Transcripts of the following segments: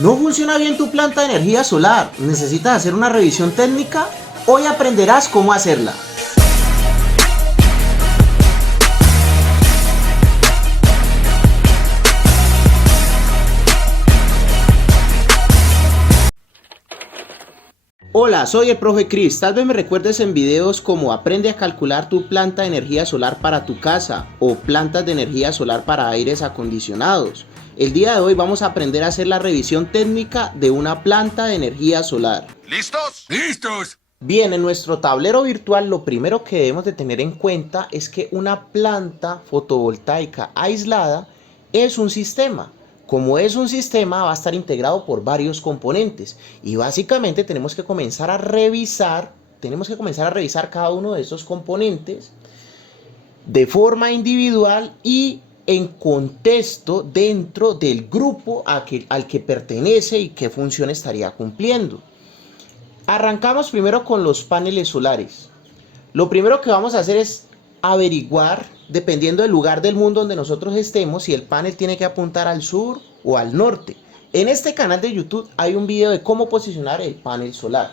¿No funciona bien tu planta de energía solar? ¿Necesitas hacer una revisión técnica? Hoy aprenderás cómo hacerla. Hola, soy el profe Chris. Tal vez me recuerdes en videos como aprende a calcular tu planta de energía solar para tu casa o plantas de energía solar para aires acondicionados. El día de hoy vamos a aprender a hacer la revisión técnica de una planta de energía solar. ¿Listos? ¡Listos! Bien, en nuestro tablero virtual lo primero que debemos de tener en cuenta es que una planta fotovoltaica aislada es un sistema. Como es un sistema, va a estar integrado por varios componentes y básicamente tenemos que comenzar a revisar cada uno de esos componentes de forma individual y en contexto dentro del grupo al que pertenece y qué función estaría cumpliendo. Arrancamos primero con los paneles solares. Lo primero que vamos a hacer es averiguar, dependiendo del lugar del mundo donde nosotros estemos, si el panel tiene que apuntar al sur o al norte. En este canal de YouTube hay un video de cómo posicionar el panel solar.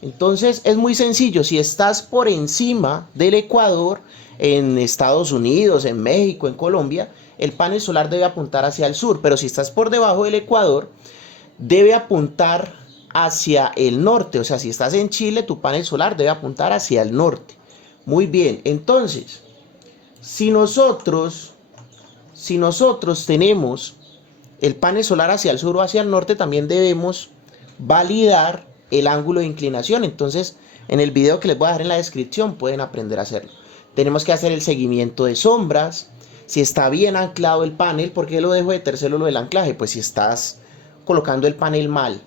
Entonces es muy sencillo. Si estás por encima del Ecuador, en Estados Unidos, en México, en Colombia, el panel solar debe apuntar hacia el sur. Pero si estás por debajo del Ecuador, debe apuntar hacia el norte. O sea, si estás en Chile, tu panel solar debe apuntar hacia el norte. Muy bien, entonces, si nosotros tenemos el panel solar hacia el sur o hacia el norte, también debemos validar el ángulo de inclinación. Entonces, en el video que les voy a dejar en la descripción pueden aprender a hacerlo. Tenemos que hacer el seguimiento de sombras, si está bien anclado el panel. ¿Por qué lo dejo de tercero lo del anclaje? Pues si estás colocando el panel mal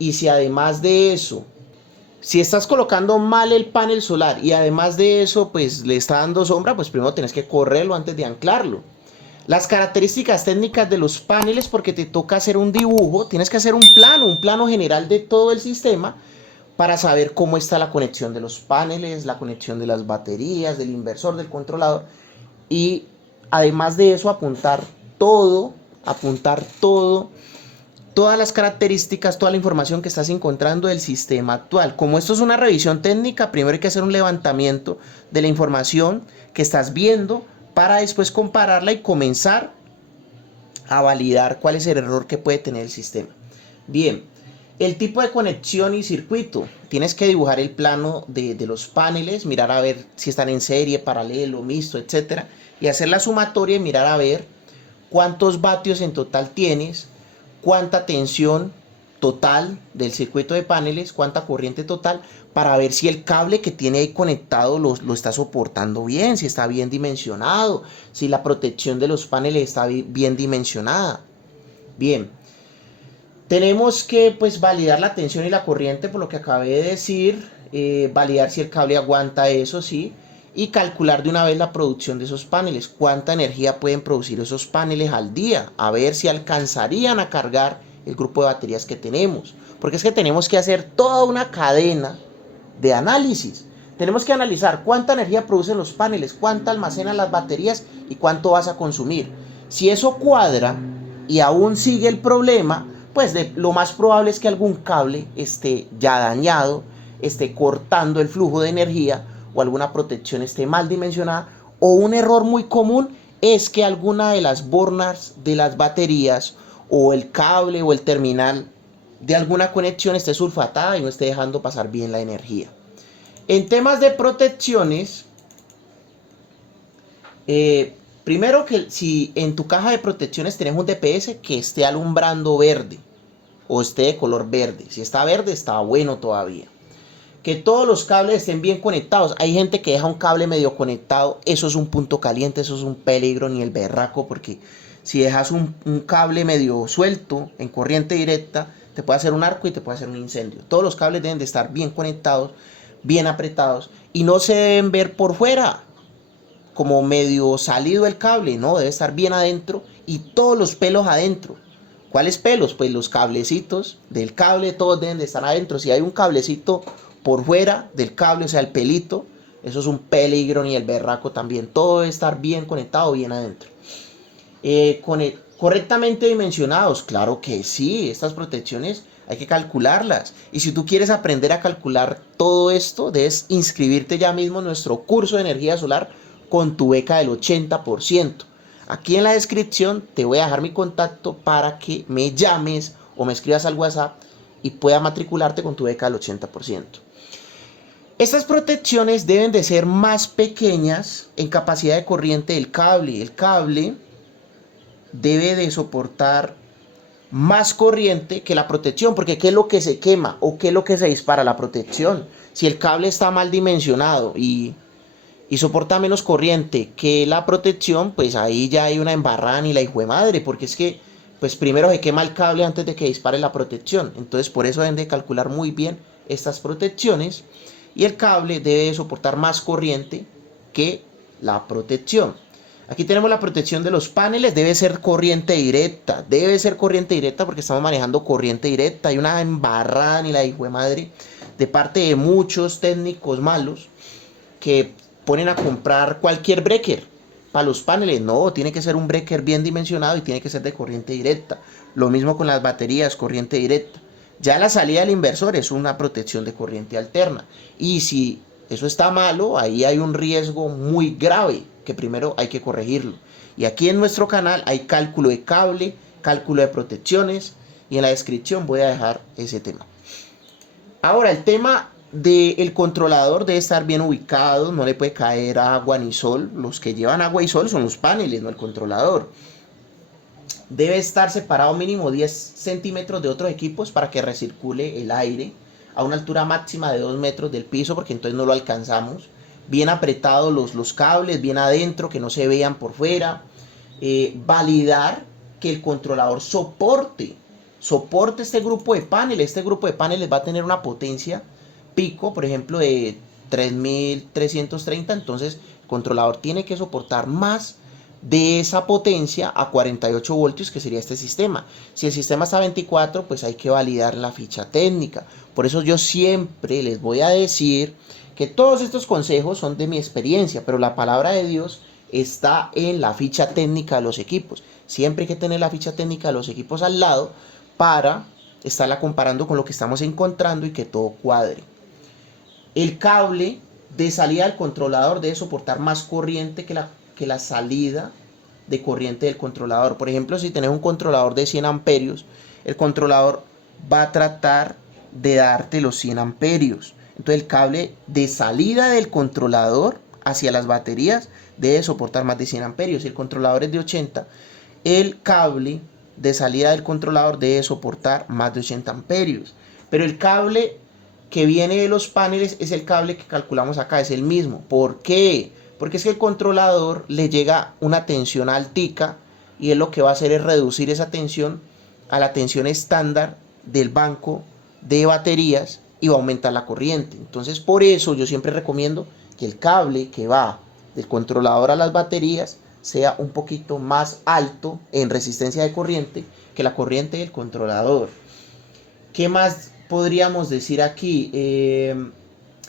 y si además de eso, si estás colocando mal el panel solar y además de eso pues le está dando sombra, pues primero tienes que correrlo antes de anclarlo. Las características técnicas de los paneles, porque te toca hacer un dibujo, tienes que hacer un plano general de todo el sistema para saber cómo está la conexión de los paneles, la conexión de las baterías, del inversor, del controlador y además de eso apuntar todo, todas las características, toda la información que estás encontrando del sistema actual. Como esto es una revisión técnica, primero hay que hacer un levantamiento de la información que estás viendo para después compararla y comenzar a validar cuál es el error que puede tener el sistema. Bien, el tipo de conexión y circuito. Tienes que dibujar el plano de los paneles, mirar a ver si están en serie, paralelo, mixto, etc. Y hacer la sumatoria y mirar a ver cuántos vatios en total tienes, cuánta tensión total del circuito de paneles, cuánta corriente total, para ver si el cable que tiene ahí conectado lo está soportando bien, si está bien dimensionado, si la protección de los paneles está bien dimensionada. Bien, tenemos que pues validar la tensión y la corriente por lo que acabé de decir, validar si el cable aguanta eso, sí, y calcular de una vez la producción de esos paneles, cuánta energía pueden producir esos paneles al día, a ver si alcanzarían a cargar el grupo de baterías que tenemos, porque es que tenemos que hacer toda una cadena de análisis. Tenemos que analizar cuánta energía producen los paneles, cuánta almacenan las baterías y cuánto vas a consumir. Si eso cuadra y aún sigue el problema, pues lo más probable es que algún cable esté ya dañado, esté cortando el flujo de energía o alguna protección esté mal dimensionada, o un error muy común es que alguna de las bornas de las baterías o el cable o el terminal de alguna conexión esté sulfatada y no esté dejando pasar bien la energía. En temas de protecciones, primero que si en tu caja de protecciones tenemos un DPS que esté alumbrando verde o esté de color verde. Si está verde está bueno todavía. Que todos los cables estén bien conectados. Hay gente que deja un cable medio conectado. Eso es un punto caliente, eso es un peligro ni el berraco, porque si dejas un cable medio suelto en corriente directa, te puede hacer un arco y te puede hacer un incendio. Todos los cables deben de estar bien conectados, bien apretados y no se deben ver por fuera como medio salido el cable, no, debe estar bien adentro y todos los pelos adentro. ¿Cuáles pelos? Pues los cablecitos del cable, todos deben de estar adentro. Si hay un cablecito por fuera del cable, o sea el pelito, eso es un peligro ni el berraco también. Todo debe estar bien conectado, bien adentro. Correctamente dimensionados, claro que sí, estas protecciones hay que calcularlas. Y si tú quieres aprender a calcular todo esto, debes inscribirte ya mismo en nuestro curso de energía solar con tu beca del 80%. Aquí en la descripción te voy a dejar mi contacto para que me llames o me escribas al WhatsApp y pueda matricularte con tu beca del 80%. Estas protecciones deben de ser más pequeñas en capacidad de corriente del cable. El cable debe de soportar más corriente que la protección, porque ¿qué es lo que se quema o qué es lo que se dispara? La protección. Si el cable está mal dimensionado y soporta menos corriente que la protección, pues ahí ya hay una embarrada y la hijo de madre, porque es que pues primero se quema el cable antes de que dispare la protección. Entonces por eso deben de calcular muy bien estas protecciones y el cable debe soportar más corriente que la protección. Aquí tenemos la protección de los paneles, debe ser corriente directa porque estamos manejando corriente directa. Hay una embarrada ni la hijo de madre de parte de muchos técnicos malos que ponen a comprar cualquier breaker para los paneles. No, tiene que ser un breaker bien dimensionado y tiene que ser de corriente directa. Lo mismo con las baterías, corriente directa. Ya la salida del inversor es una protección de corriente alterna. Y si eso está malo, ahí hay un riesgo muy grave que primero hay que corregirlo. Y aquí en nuestro canal hay cálculo de cable, cálculo de protecciones y en la descripción voy a dejar ese tema. Ahora, el tema del controlador debe estar bien ubicado, no le puede caer agua ni sol. Los que llevan agua y sol son los paneles, no el controlador. Debe estar separado mínimo 10 centímetros de otros equipos para que recircule el aire a una altura máxima de 2 metros del piso, porque entonces no lo alcanzamos. Bien apretados los cables, bien adentro, que no se vean por fuera. Validar que el controlador soporte este grupo de paneles. Este grupo de paneles va a tener una potencia pico, por ejemplo, de 3330. Entonces, el controlador tiene que soportar más de esa potencia a 48 voltios, que sería este sistema. Si el sistema está a 24, pues hay que validar la ficha técnica. Por eso yo siempre les voy a decir que todos estos consejos son de mi experiencia, pero la palabra de Dios está en la ficha técnica de los equipos. Siempre hay que tener la ficha técnica de los equipos al lado para estarla comparando con lo que estamos encontrando y que todo cuadre. El cable de salida del controlador debe soportar más corriente que la salida de corriente del controlador. Por ejemplo, si tenés un controlador de 100 amperios, el controlador va a tratar de darte los 100 amperios. Entonces el cable de salida del controlador hacia las baterías debe soportar más de 100 amperios. Si el controlador es de 80, el cable de salida del controlador debe soportar más de 80 amperios. Pero el cable que viene de los paneles es el cable que calculamos acá, es el mismo. ¿Por qué? Porque es que el controlador le llega una tensión altica y él lo que va a hacer es reducir esa tensión a la tensión estándar del banco de baterías y va a aumentar la corriente. Entonces por eso yo siempre recomiendo que el cable que va del controlador a las baterías sea un poquito más alto en resistencia de corriente que la corriente del controlador. ¿Qué más podríamos decir aquí?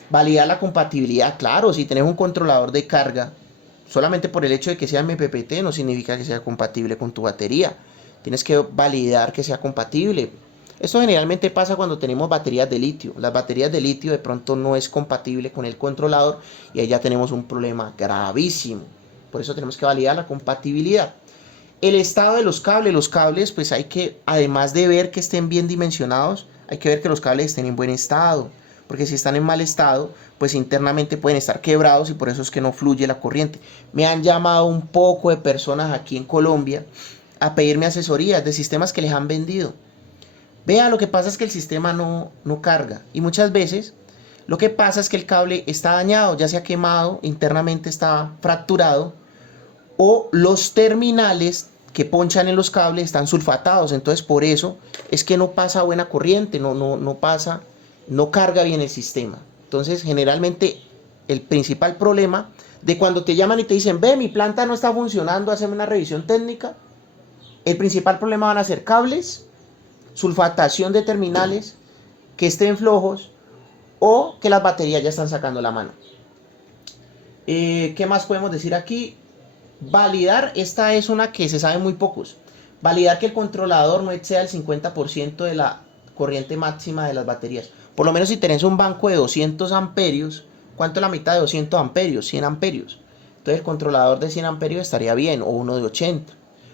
Validar la compatibilidad. Claro, si tenés un controlador de carga, solamente por el hecho de que sea MPPT no significa que sea compatible con tu batería. Tienes que validar que sea compatible. Esto generalmente pasa cuando tenemos baterías de litio. Las baterías de litio de pronto no es compatible con el controlador y ahí ya tenemos un problema gravísimo. Por eso tenemos que validar la compatibilidad. El estado de los cables pues hay que, además de ver que estén bien dimensionados, hay que ver que los cables estén en buen estado, porque si están en mal estado, pues internamente pueden estar quebrados y por eso es que no fluye la corriente. Me han llamado un poco de personas aquí en Colombia a pedirme asesorías de sistemas que les han vendido. Vea, lo que pasa es que el sistema no carga y muchas veces lo que pasa es que el cable está dañado, ya se ha quemado, internamente está fracturado, o los terminales que ponchan en los cables están sulfatados. Entonces por eso es que no pasa buena corriente, no carga bien el sistema. Entonces generalmente el principal problema de cuando te llaman y te dicen, ve, mi planta no está funcionando, hazme una revisión técnica, el principal problema van a ser cables, sulfatación de terminales que estén flojos o que las baterías ya están sacando la mano. ¿Qué más podemos decir aquí? Validar, esta es una que se sabe muy pocos. Validar que el controlador no exceda el 50% de la corriente máxima de las baterías. Por lo menos si tenés un banco de 200 amperios, ¿cuánto es la mitad de 200 amperios? 100 amperios. Entonces el controlador de 100 amperios estaría bien, o uno de 80,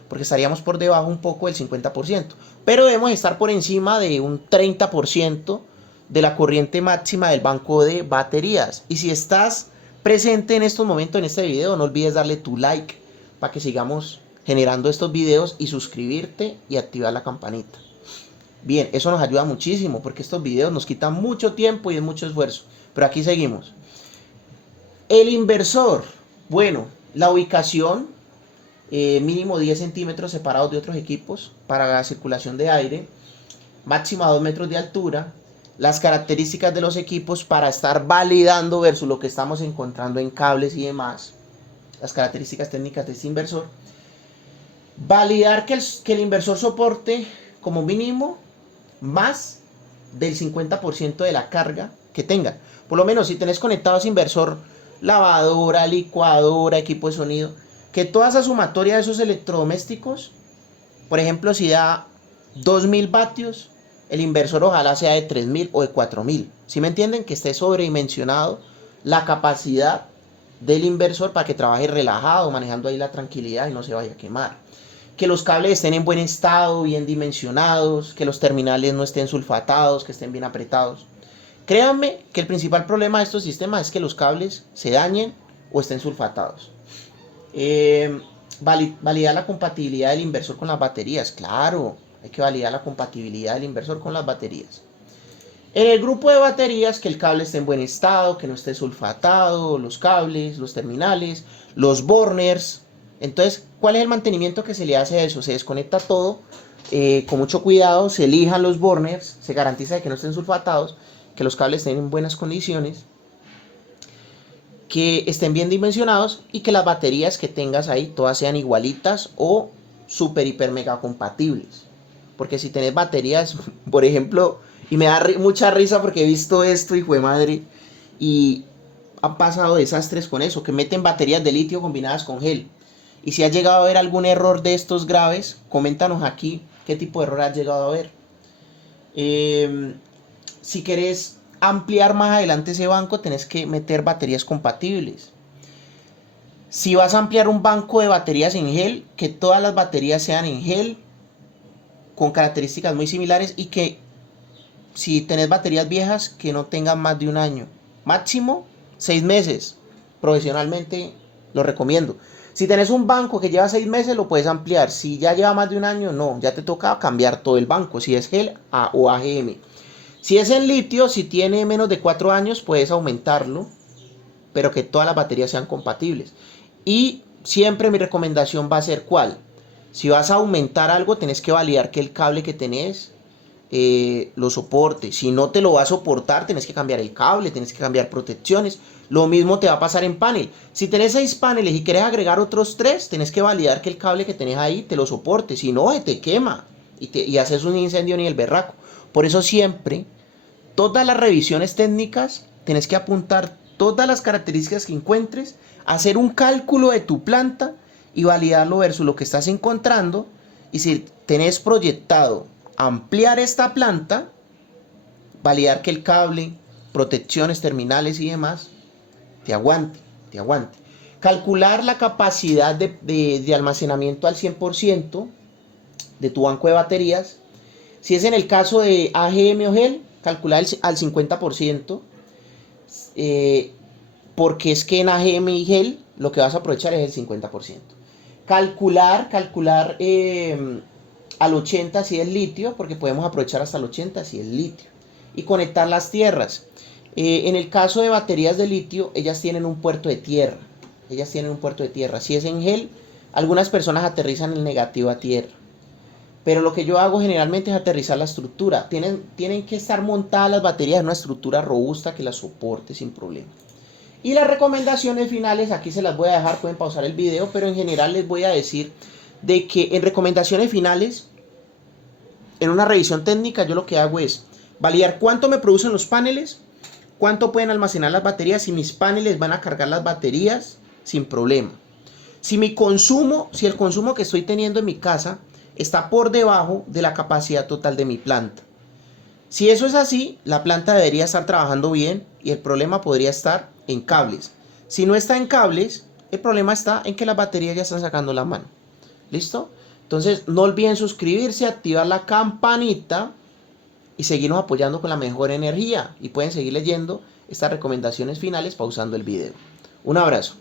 porque estaríamos por debajo un poco del 50%. Pero debemos estar por encima de un 30% de la corriente máxima del banco de baterías. Y si estás presente en estos momentos en este video, no olvides darle tu like para que sigamos generando estos videos y suscribirte y activar la campanita. Bien, eso nos ayuda muchísimo porque estos videos nos quitan mucho tiempo y es mucho esfuerzo. Pero aquí seguimos. El inversor. Bueno, la ubicación, mínimo 10 centímetros separados de otros equipos para la circulación de aire, máxima 2 metros de altura, las características de los equipos para estar validando versus lo que estamos encontrando en cables y demás, las características técnicas de este inversor, validar que el inversor soporte como mínimo más del 50% de la carga que tenga. Por lo menos si tenés conectado ese inversor, lavadora, licuadora, equipo de sonido, que toda esa sumatoria de esos electrodomésticos, por ejemplo, si da 2000 vatios, el inversor ojalá sea de 3000 o de 4000. ¿Sí me entienden? Que esté sobredimensionado la capacidad del inversor para que trabaje relajado, manejando ahí la tranquilidad y no se vaya a quemar. Que los cables estén en buen estado, bien dimensionados, que los terminales no estén sulfatados, que estén bien apretados. Créanme que el principal problema de estos sistemas es que los cables se dañen o estén sulfatados. Validar la compatibilidad del inversor con las baterías. Claro, hay que validar la compatibilidad del inversor con las baterías. En el grupo de baterías, que el cable esté en buen estado, que no esté sulfatado, los cables, los terminales, los burners. Entonces, ¿cuál es el mantenimiento que se le hace a eso? Se desconecta todo con mucho cuidado, se lijan los burners, se garantiza de que no estén sulfatados, que los cables estén en buenas condiciones, que estén bien dimensionados y que las baterías que tengas ahí todas sean igualitas o super hiper mega compatibles. Porque si tenés baterías, por ejemplo, y me da mucha risa porque he visto esto, hijo de madre, y han pasado desastres con eso, que meten baterías de litio combinadas con gel. Y si has llegado a ver algún error de estos graves, coméntanos aquí qué tipo de error has llegado a ver. Si querés ampliar más adelante ese banco, tenés que meter baterías compatibles. Si vas a ampliar un banco de baterías en gel, que todas las baterías sean en gel, con características muy similares, y que si tenés baterías viejas, que no tengan más de un año. Máximo 6 meses. Profesionalmente lo recomiendo. Si tenés un banco que lleva 6 meses, lo puedes ampliar. Si ya lleva más de un año, no. Ya te toca cambiar todo el banco. Si es gel o AGM. Si es en litio, si tiene menos de 4 años, puedes aumentarlo. Pero que todas las baterías sean compatibles. Y siempre mi recomendación va a ser ¿cuál? Si vas a aumentar algo, tenés que validar que el cable que tenés lo soporte. Si no te lo va a soportar, tenés que cambiar el cable, tenés que cambiar protecciones. Lo mismo te va a pasar en panel. Si tenés 6 paneles y querés agregar otros 3, tenés que validar que el cable que tenés ahí te lo soporte. Si no, te quema y haces un incendio ni el berraco. Por eso siempre, todas las revisiones técnicas, tenés que apuntar todas las características que encuentres, hacer un cálculo de tu planta y validarlo versus lo que estás encontrando. Y si tenés proyectado ampliar esta planta, validar que el cable, protecciones, terminales y demás te aguante. Calcular la capacidad de almacenamiento al 100% de tu banco de baterías. Si es en el caso de AGM o GEL, calcular al 50%, porque es que en AGM y GEL lo que vas a aprovechar es el 50%. Calcular al 80 si es litio, porque podemos aprovechar hasta el 80 si es litio. Y conectar las tierras. En el caso de baterías de litio, ellas tienen un puerto de tierra. Si es en gel, algunas personas aterrizan el negativo a tierra. Pero lo que yo hago generalmente es aterrizar la estructura. Tienen que estar montadas las baterías en una estructura robusta que las soporte sin problema. Y las recomendaciones finales, aquí se las voy a dejar, pueden pausar el video, pero en general les voy a decir de que en recomendaciones finales, en una revisión técnica, yo lo que hago es validar cuánto me producen los paneles, cuánto pueden almacenar las baterías, si mis paneles van a cargar las baterías sin problema. Si el consumo que estoy teniendo en mi casa está por debajo de la capacidad total de mi planta. Si eso es así, la planta debería estar trabajando bien y el problema podría estar en cables. Si no está en cables, el problema está en que las baterías ya están sacando la mano. ¿Listo? Entonces, no olviden suscribirse, activar la campanita y seguirnos apoyando con la mejor energía. Y pueden seguir leyendo estas recomendaciones finales pausando el video. Un abrazo.